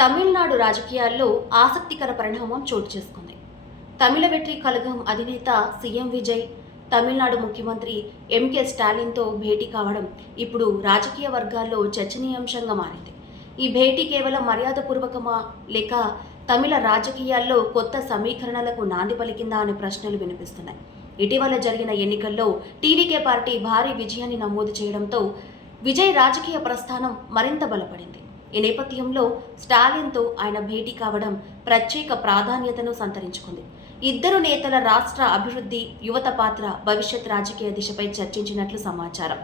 తమిళనాడు రాజకీయాల్లో ఆసక్తికర పరిణామం చోటు చేసుకుంది. తమిళ వెట్రి కళగం అధినేత సీఎం విజయ్, తమిళనాడు ముఖ్యమంత్రి ఎంకే స్టాలిన్తో భేటీ కావడం ఇప్పుడు రాజకీయ వర్గాల్లో చర్చనీయాంశంగా మారింది. ఈ భేటీ కేవలం మర్యాదపూర్వకమా లేక తమిళ రాజకీయాల్లో కొత్త సమీకరణలకు నాంది పలికిందా అనే ప్రశ్నలు వినిపిస్తున్నాయి. ఇటీవల జరిగిన ఎన్నికల్లో టీవీకే పార్టీ భారీ విజయాన్ని నమోదు చేయడంతో విజయ్ రాజకీయ ప్రస్థానం మరింత బలపడింది. ఈ నేపథ్యంలో స్టాలిన్తో ఆయన భేటీ కావడం ప్రత్యేక ప్రాధాన్యతను సంతరించుకుంది. ఇద్దరు నేతల రాష్ట్ర అభివృద్ధి, యువత పాత్ర, భవిష్యత్ రాజకీయ దిశపై చర్చించినట్లు సమాచారం.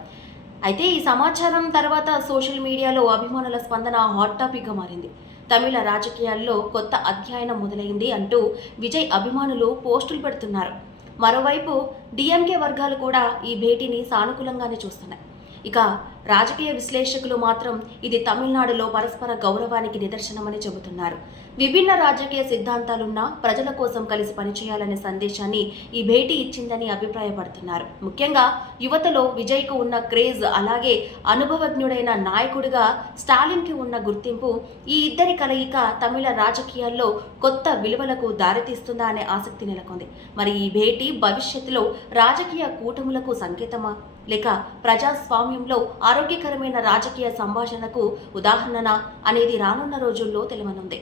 అయితే ఈ సమాచారం తర్వాత సోషల్ మీడియాలో అభిమానుల స్పందన హాట్ టాపిక్గా మారింది. తమిళ రాజకీయాల్లో కొత్త అధ్యయనం మొదలైంది అంటూ విజయ్ అభిమానులు పోస్టులు పెడుతున్నారు. మరోవైపు డిఎంకే వర్గాలు కూడా ఈ భేటీని సానుకూలంగానే చూస్తున్నాయి. ఇక రాజకీయ విశ్లేషకులు మాత్రం ఇది తమిళనాడులో పరస్పర గౌరవానికి నిదర్శనమని చెబుతున్నారు. విభిన్న రాజకీయ సిద్ధాంతాలున్న ప్రజల కోసం కలిసి పనిచేయాలనే సందేశాన్ని ఈ భేటీ ఇచ్చిందని అభిప్రాయపడుతున్నారు. ముఖ్యంగా యువతలో విజయ్కు ఉన్న క్రేజ్, అలాగే అనుభవజ్ఞుడైన నాయకుడిగా స్టాలిన్కి ఉన్న గుర్తింపు, ఈ ఇద్దరి కలయిక తమిళ రాజకీయాల్లో కొత్త విలువలకు దారితీస్తుందా అనే ఆసక్తి నెలకొంది. మరి ఈ భేటీ భవిష్యత్తులో రాజకీయ కూటములకు సంకేతమా లేక ప్రజాస్వామ్యంలో ఆరోగ్యకరమైన రాజకీయ సంభాషణకు ఉదాహరణ అనేది రానున్న రోజుల్లో తెలియనుంది.